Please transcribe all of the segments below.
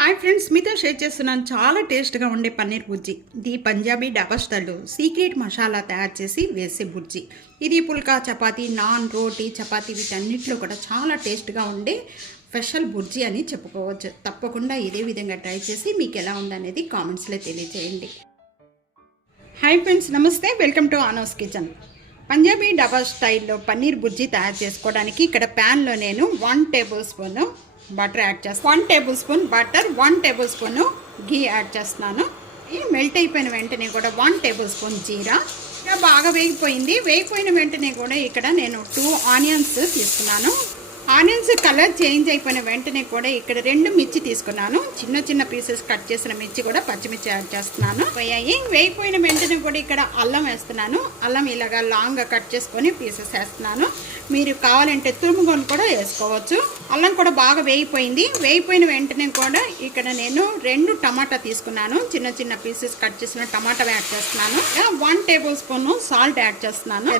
Hi friends, మీతో share చేస్తున్నాను చాలా టేస్ట్గా ఉండే పన్నీర్ బుర్జీ. ఇది పంజాబీ డబా స్టైల్లో సీక్రెట్ మసాలా తయారు చేసి వేసే బుర్జీ. ఇది పుల్కా, చపాతీ, నాన్, రోటీ, చపాతీ వీటన్నిటిలో కూడా చాలా టేస్ట్గా ఉండే స్పెషల్ బుర్జీ అని చెప్పుకోవచ్చు. తప్పకుండా ఇదే విధంగా ట్రై చేసి మీకు ఎలా ఉందనేది కామెంట్స్లో తెలియజేయండి. హాయ్ ఫ్రెండ్స్, నమస్తే, వెల్కమ్ టు ఆనోస్ కిచెన్. పంజాబీ డబా స్టైల్లో పన్నీర్ బుర్జీ తయారు చేసుకోవడానికి ఇక్కడ ప్యాన్లో నేను 1 టేబుల్ స్పూన్ బటర్ యాడ్ చేస్తాను. 1 tablespoon butter, 1 tablespoon ghee add చేస్తున్నాను. ఈ మెల్ట్ అయిపోయిన వెంటనే కూడా 1 టేబుల్ స్పూన్ జీరా బాగా వేగిపోయిన వెంటనే కూడా ఇక్కడ నేను 2 ఆనియన్స్ తీసుకున్నాను. ఆనియన్స్ కలర్ చేంజ్ అయిపోయిన వెంటనే కూడా ఇక్కడ 2 మిర్చి తీసుకున్నాను. చిన్న చిన్న పీసెస్ కట్ చేసిన మిర్చి కూడా పచ్చిమిర్చి యాడ్ చేస్తున్నాను. వేగిపోయిన వెంటనే కూడా ఇక్కడ అల్లం వేస్తున్నాను. అల్లం ఇలాగా లాంగ్గా కట్ చేసుకొని పీసెస్ వేస్తున్నాను. మీరు కావాలంటే తురుముకొని కూడా వేసుకోవచ్చు. అల్లం కూడా బాగా వేగిపోయిన వెంటనే కూడా ఇక్కడ నేను 2 టమాటా తీసుకున్నాను. చిన్న చిన్న పీసెస్ కట్ చేసిన టమాటా యాడ్ చేస్తున్నాను. 1 టేబుల్ స్పూన్ సాల్ట్ యాడ్ చేస్తున్నాను.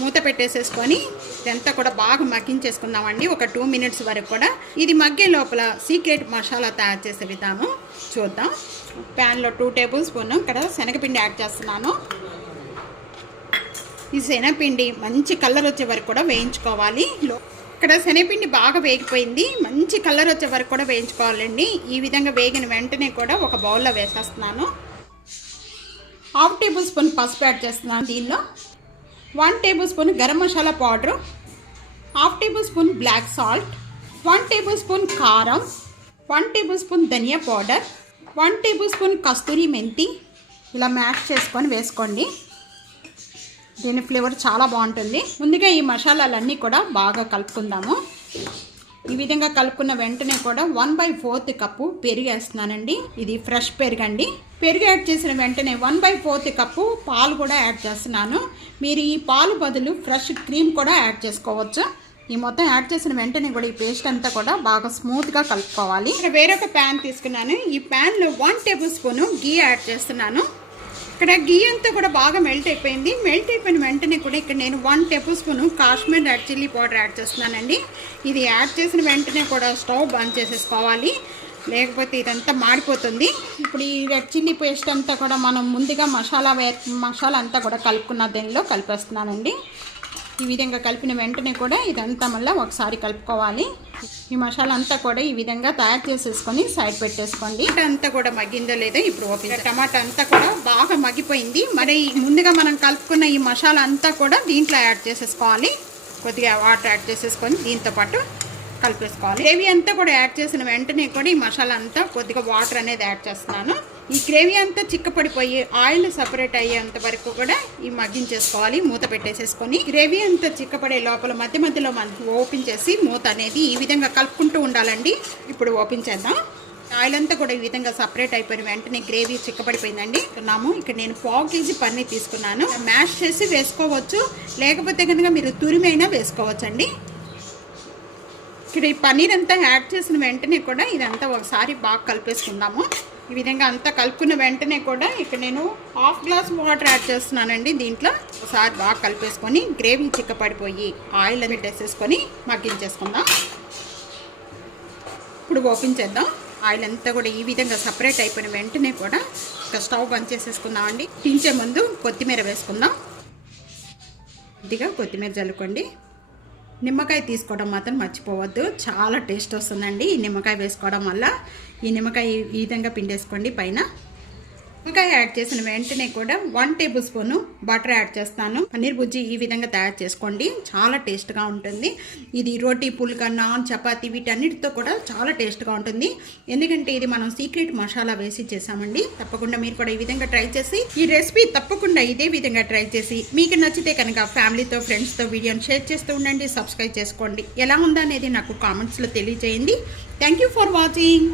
మూత పెట్టేసేసుకొని ఇదంతా కూడా బాగా మగ్గించేసుకుందామండి. ఒక 2 మినిట్స్ వరకు కూడా. ఇది మగ్గే లోపల సీక్రెట్ మసాలా తయారు చేసే విధానం చూద్దాం. ప్యాన్లో 2 టేబుల్ స్పూన్ ఇక్కడ శనగపిండి యాడ్ చేస్తున్నాను. ఈ శనగపిండి మంచి కలర్ వచ్చే వరకు కూడా వేయించుకోవాలి. ఇక్కడ శనగపిండి బాగా వేగిపోయింది. మంచి కలర్ వచ్చే వరకు కూడా వేయించుకోవాలండి. ఈ విధంగా వేగిన వెంటనే కూడా ఒక బౌల్లో వేసేస్తున్నాను. 1/2 టేబుల్ స్పూన్ పసుపు యాడ్ చేస్తున్నాను. దీనిలో 1 tablespoon garam masala powder, 1/2 tablespoon black salt, 1 tablespoon కారం, 1 టేబుల్ స్పూన్ ధనియా powder, 1 tablespoon kasuri methi. ఇలా మ్యాష్ చేసుకొని వేసుకోండి. దీని ఫ్లేవర్ చాలా బాగుంటుంది. ముందుగా ఈ మసాలాలన్నీ కూడా బాగా కలుపుకుందాము. ఈ విధంగా కలుపుకున్న వెంటనే కూడా 1/4 కప్పు పెరుగు వేస్తున్నానండి. ఇది ఫ్రెష్ పెరుగండి. పెరుగు యాడ్ చేసిన వెంటనే 1/4 కప్పు పాలు కూడా యాడ్ చేస్తున్నాను. మీరు ఈ పాలు బదులు ఫ్రెష్ క్రీమ్ కూడా యాడ్ చేసుకోవచ్చు. ఈ మొత్తం యాడ్ చేసిన వెంటనే కూడా ఈ పేస్ట్ అంతా కూడా బాగా స్మూత్గా కలుపుకోవాలి. ఇక్కడ వేరొక ప్యాన్ తీసుకున్నాను. ఈ ప్యాన్లో 1 టేబుల్ స్పూన్ ఘీ యాడ్ చేస్తున్నాను. ఇక్కడ ఘీ అంతా కూడా బాగా మెల్ట్ అయిపోయిన వెంటనే కూడా ఇక్కడ నేను 1 table spoon Kashmir red chilli powder add చేస్తున్నానండి. ఇది యాడ్ చేసిన వెంటనే కూడా స్టవ్ బంద్ చేసేసుకోవాలి, లేకపోతే ఇదంతా మాడిపోతుంది. ఇప్పుడు ఈ రెడ్ చిల్లీ పేస్ట్ అంతా కూడా మనం ముందుగా మసాలా అంతా కూడా కలుపుకున్న దీనిలో కలిపేస్తున్నానండి. ఈ విధంగా కలిపిన వెంటనే కూడా ఇదంతా మళ్ళీ ఒకసారి కలుపుకోవాలి. ఈ మసాలా అంతా కూడా ఈ విధంగా తయారు చేసేసుకొని సైడ్ పెట్టేసుకోండి. అంతా కూడా మగ్గిందో లేదో ఇప్పుడు ఓపెన్. టమాటా అంతా కూడా బాగా మగ్గిపోయింది. మరి ముందుగా మనం కలుపుకున్న ఈ మసాలా అంతా కూడా దీంట్లో యాడ్ చేసేసుకోవాలి. కొద్దిగా వాటర్ యాడ్ చేసేసుకొని దీంతో పాటు కలిపేసుకోవాలి. గ్రేవీ అంతా కూడా యాడ్ చేసిన వెంటనే కూడా ఈ మసాలా అంతా కొద్దిగా వాటర్ అనేది యాడ్ చేస్తున్నాను. ఈ గ్రేవీ అంతా చిక్కపడిపోయి ఆయిల్ సపరేట్ అయ్యేంత వరకు కూడా ఈ మగ్గించేసుకోవాలి. మూత పెట్టేసేసుకొని గ్రేవీ అంతా చిక్కపడే లోపల మధ్య మధ్యలో మనం ఓపెన్ చేసి మూత అనేది ఈ విధంగా కలుపుకుంటూ ఉండాలండి. ఇప్పుడు ఓపెన్ చేద్దాం. ఆయిల్ అంతా కూడా ఈ విధంగా సపరేట్ అయిపోయిన వెంటనే గ్రేవీ చిక్కపడిపోయిందండి. ఇక్కడ నేను 1/4 కేజీ పన్నీర్ తీసుకున్నాను. మ్యాష్ చేసి వేసుకోవచ్చు, లేకపోతే కనుక మీరు తురిమైనా వేసుకోవచ్చండి. ఇక్కడ ఈ పన్నీర్ అంతా యాడ్ చేసిన వెంటనే కూడా ఇదంతా ఒకసారి బాగా కలిపేసుకుందాము. ఈ విధంగా అంతా కలుపుకున్న వెంటనే కూడా ఇక్కడ నేను 1/2 గ్లాస్ వాటర్ యాడ్ చేస్తున్నానండి. దీంట్లో ఒకసారి బాగా కలిపేసుకొని గ్రేవీ చిక్కపడిపోయి ఆయిల్ అనేది వేసేసుకొని మగ్గించేసుకుందాం. ఇప్పుడు ఓపెన్ చేద్దాం. ఆయిల్ అంతా కూడా ఈ విధంగా సపరేట్ అయిపోయిన వెంటనే కూడా ఒక స్టవ్ బంద్ చేసేసుకుందామండి. దించే ముందు కొత్తిమీర వేసుకుందాం. కొద్దిగా కొత్తిమీర చల్లుకోండి. నిమ్మకాయ తీసుకోవడం మాత్రం మర్చిపోవద్దు, చాలా టేస్ట్ వస్తుందండి ఈ నిమ్మకాయ వేసుకోవడం వల్ల. ఈ నిమ్మకాయ ఈ విధంగా పిండేసుకోండి పైన. నిమ్మకాయ యాడ్ చేసిన వెంటనే కూడా 1 టేబుల్ స్పూన్ బటర్ యాడ్ చేస్తాను. పన్నీర్ బుర్జీ ఈ విధంగా తయారు చేసుకోండి, చాలా టేస్ట్గా ఉంటుంది. ఇది రోటీ, పుల్కా, నాన్, చపాతీ వీటన్నిటితో కూడా చాలా టేస్ట్గా ఉంటుంది. ఎందుకంటే ఇది మనం సీక్రెట్ మసాలా వేసి చేసామండి. తప్పకుండా మీరు కూడా ఈ విధంగా ట్రై చేసి ఈ రెసిపీ తప్పకుండా ఇదే విధంగా ట్రై చేసి మీకు నచ్చితే కనుక ఫ్యామిలీతో, ఫ్రెండ్స్తో వీడియోని షేర్ చేస్తూ ఉండండి. సబ్స్క్రైబ్ చేసుకోండి. ఎలా ఉందనేది నాకు కామెంట్స్లో తెలియజేయండి. Thank you for watching.